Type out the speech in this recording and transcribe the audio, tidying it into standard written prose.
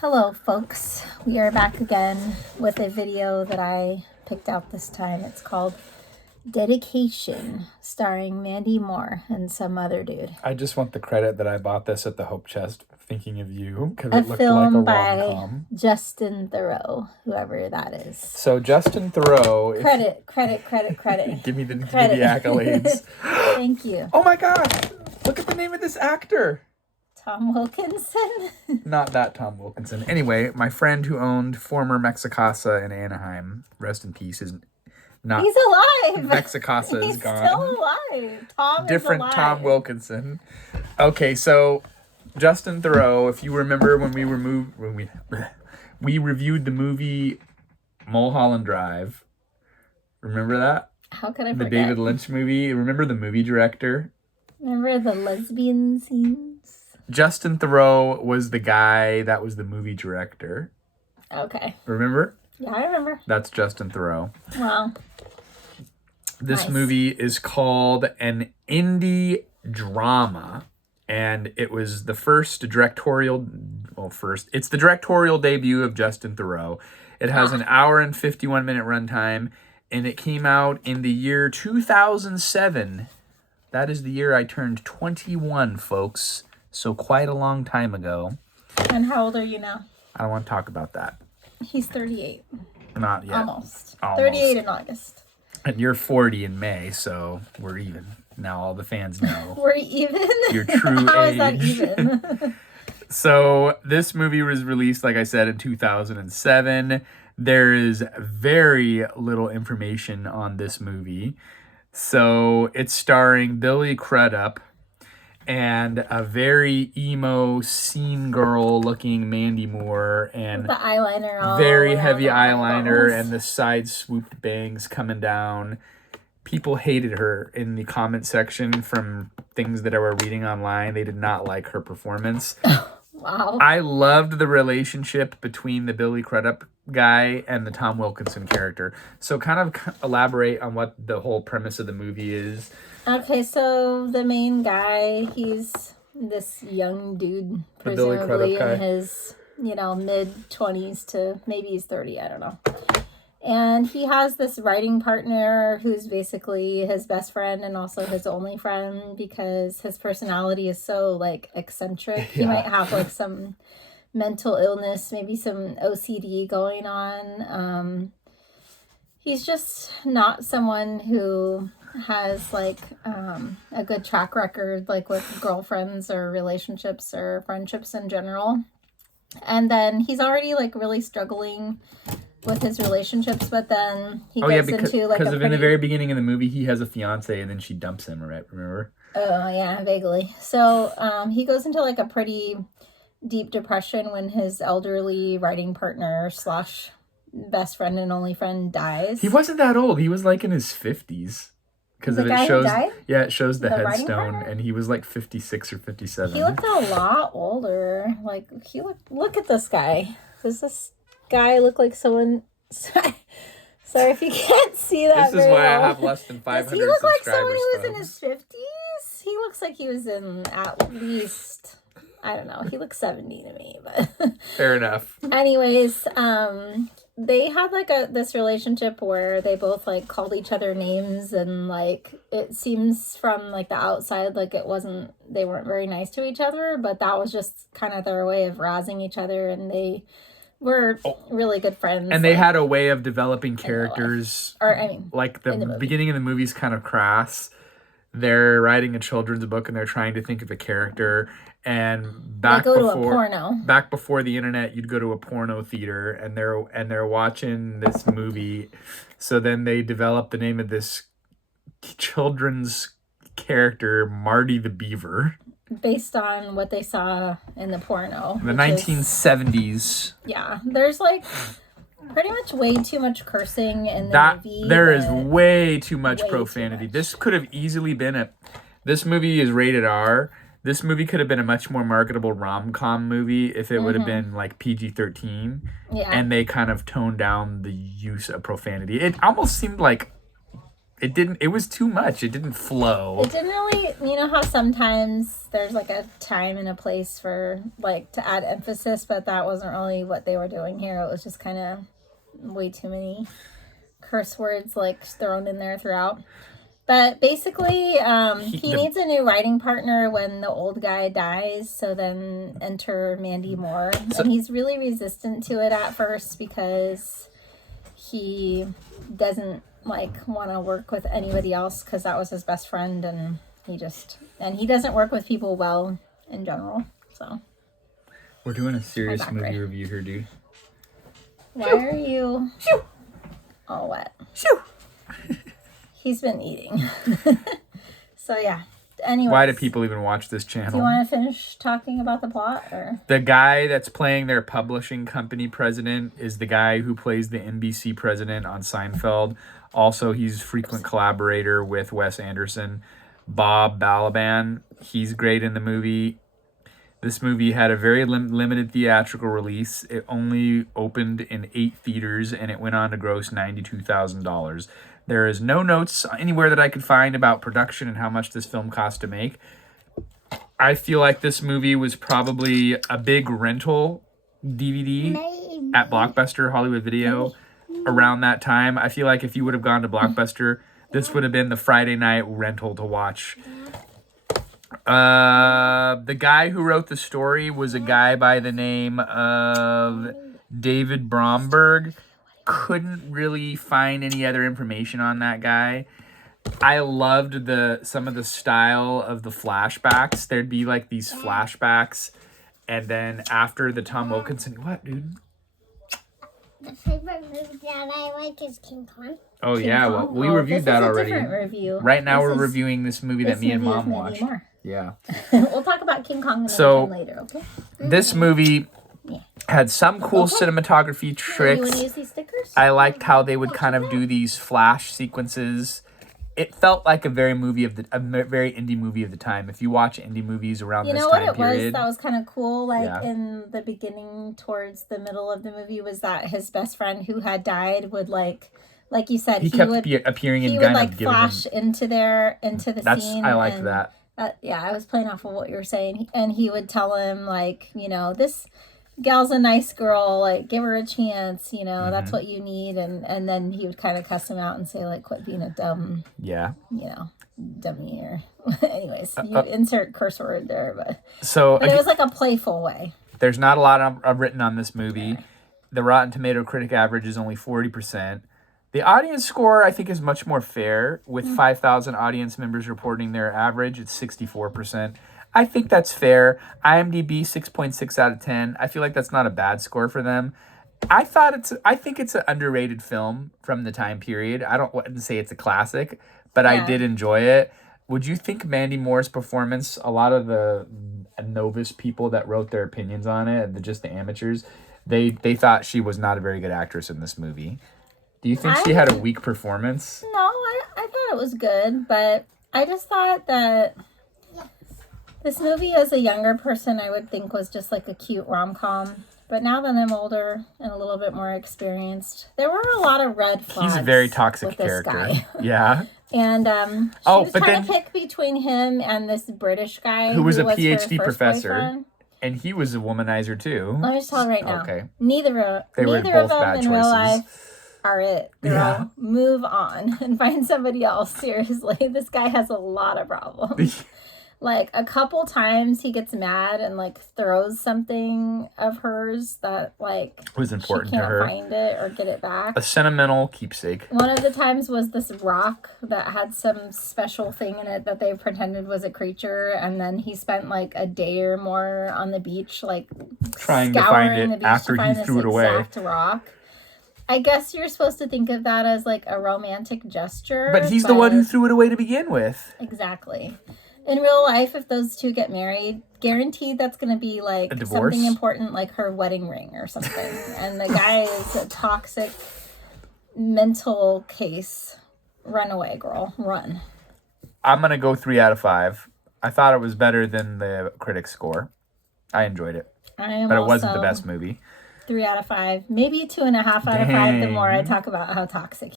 Hello folks, we are back again with a video that I picked out this time. It's called Dedication, starring Mandy Moore and some other dude. I just want the credit that I bought this at the Hope Chest thinking of you because A it looked film like by a rom-com. Justin Theroux, whoever that is. So Justin Theroux... Credit. Give me the Credit. accolades. Thank you. Oh my gosh! Look at the name of this actor! Tom Wilkinson? Not that Tom Wilkinson. Anyway, my friend who owned former Mexicasa in Anaheim, rest in peace, is not... He's alive! Mexicasa is He's gone. still alive. Tom Different is alive. Tom Wilkinson. Okay, so Justin Theroux, if you remember when we reviewed the movie Mulholland Drive. Remember that? How could I The forget? David Lynch movie. Remember the movie director? Remember the lesbian scenes? Justin Theroux was the guy that was the movie director. Okay. Remember? Yeah, I remember. That's Justin Theroux. Wow. This Nice. movie is called an indie drama, and it was the first directorial... It's the directorial debut of Justin Theroux. It has an hour and 51-minute runtime, and it came out in the year 2007. That is the year I turned 21, folks. So quite a long time ago. And how old are you now? I don't want to talk about that. He's 38. Not yet. Almost. Almost. 38 in August. And you're 40 in May, so we're even. Now all the fans know We're even? your true How age. is that even? So this movie was released, like I said, in 2007. There is very little information on this movie. So it's starring Billy Crudup and a very emo scene girl looking Mandy Moore, and The eyeliner all very around heavy the eyeliner eyeballs. and the side swooped bangs coming down. People hated her in the comment section from things that I were reading online. They did not like her performance. Wow. I loved the relationship between the Billy Crudup guy and the Tom Wilkinson character. So kind of elaborate on what the whole premise of the movie is. Okay, so the main guy, he's this young dude, The Billy presumably Crudup in guy. his, mid-20s to maybe he's 30, I don't know. And he has this writing partner who's basically his best friend and also his only friend because his personality is so, like, eccentric. He Yeah. might have, like, some mental illness, maybe some OCD going on. He's just not someone who has, like, a good track record, like, with girlfriends or relationships or friendships in general. And then he's already, like, really struggling with his relationships, but then he goes into like because a in the very beginning of the movie, he has a fiance and then she dumps him, right? Remember? oh yeah, vaguely. So he goes into like a pretty deep depression when his elderly writing partner / best friend and only friend dies. He wasn't that old. He was like in his 50s. Because The it guy who shows, died? yeah, it shows the writing headstone, partner? and he was like 56 or 57. He looked a lot older. Like look at this guy. Does this guy look like someone? Sorry if you can't see that. This is very why I well. have less than 500 Does he look like someone subscribers, who was in folks. his 50s? He looks like he was in at least, I don't know, he looks 70 to me, but Fair enough. anyways, they had like this relationship where they both like called each other names, and like it seems from like the outside like they weren't very nice to each other, but that was just kind of their way of razzing each other, and they were really good friends. And they had a way of developing characters. or I mean, Like the in the movie. beginning of the movie's kind of crass. They're writing a children's book and they're trying to think of a character. And they go to a porno. back before the internet, you'd go to a porno theater and they're watching this movie. So then they developed the name of this children's character, Marty the Beaver. Based on what they saw in the porno. In the which is- 1970s. Yeah, there's like pretty much way too much cursing in the That movie. there is but way too much way too profanity. much. This could have easily been this movie is rated R. This movie could have been a much more marketable rom-com movie if it would have been like PG-13. Yeah. And they kind of toned down the use of profanity. It almost seemed like It was too much. It didn't flow. It didn't really, you know how sometimes there's like a time and a place for like to add emphasis, but that wasn't really what they were doing here. It was just kind of way too many curse words like thrown in there throughout. But basically, he needs a new writing partner when the old guy dies. So then enter Mandy Moore. And he's really resistant to it at first because he doesn't like want to work with anybody else because that was his best friend. And he doesn't work with people well in general. So we're doing a serious movie review here, dude. Why are you all wet? Shoo! He's been eating. So yeah. Anyways, why do people even watch this channel? Do you want to finish talking about the plot? Or the guy that's playing their publishing company president is the guy who plays the NBC president on Seinfeld. Also, he's frequent collaborator with Wes Anderson. Bob Balaban, he's great in the movie. This movie had a very limited theatrical release. It only opened in 8 theaters, and it went on to gross $92,000. There is no notes anywhere that I could find about production and how much this film cost to make. I feel like this movie was probably a big rental DVD at Blockbuster, Hollywood Video, around that time. I feel like if you would have gone to Blockbuster, this would have been the Friday night rental to watch. The guy who wrote the story was a guy by the name of David Bromberg. Couldn't really find any other information on that guy. I loved some of the style of the flashbacks. There'd be like these flashbacks, and then after the Tom Wilkinson, what, dude? The favorite movie that I like is King Kong. Oh King yeah, Kong? Well we reviewed that already. Review. Right now we're reviewing this movie that me and Mom watched. Yeah. We'll talk about King Kong later, okay? This movie had some cool cinematography tricks. You want to use these stickers? I liked how they would kind of do these flash sequences. It felt like a very very indie movie of the time. If you watch indie movies around this time period. You know what it was that was kind of cool? Like in the beginning towards the middle of the movie was that his best friend who had died would like you said, he kept appearing in he would like flash into the scene. I liked that. Yeah, I was playing off of what you were saying. And he would tell him like, this gal's a nice girl, like give her a chance, that's what you need, and then he would kind of cuss him out and say like quit being a dumb dummy, or anyways, you insert curse word there, but it was like a playful way. There's not a lot of written on this movie. The Rotten Tomato critic average is only 40%. The audience score, I think, is much more fair, with 5,000 audience members reporting their average. It's 64%. I think that's fair. IMDb 6.6 out of 10. I feel like that's not a bad score for them. I think it's an underrated film from the time period. I wouldn't say it's a classic, but I did enjoy it. Would you think Mandy Moore's performance, a lot of the novice people that wrote their opinions on it, just the amateurs, they thought she was not a very good actress in this movie. Do you think she had a weak performance? No, I thought it was good, but I just thought that this movie, as a younger person, I would think was just like a cute rom-com. But now that I'm older and a little bit more experienced, there were a lot of red flags. He's a very toxic character. Guy. Yeah. And she was trying to pick between him and this British guy who was a PhD professor. Boyfriend. And he was a womanizer too. Let me just tell you right now. Okay. Neither of them in real life are it. Girl, move on and find somebody else. Seriously, this guy has a lot of problems. Like a couple times he gets mad and like throws something of hers that like was important she can't to her. Find it or get it back. A sentimental keepsake. One of the times was this rock that had some special thing in it that they pretended was a creature, and then he spent like a day or more on the beach like trying to find it after he threw it away. Rock. I guess you're supposed to think of that as like a romantic gesture. But he's the one who threw it away to begin with. Exactly. In real life, if those two get married, guaranteed that's going to be like something important, like her wedding ring or something. And the guy is a toxic mental case. Run away, girl. Run. I'm going to go 3 out of 5. I thought it was better than the critic score. I enjoyed it. But it wasn't the best movie. 3 out of 5. Maybe 2.5 out of 5 the more I talk about how toxic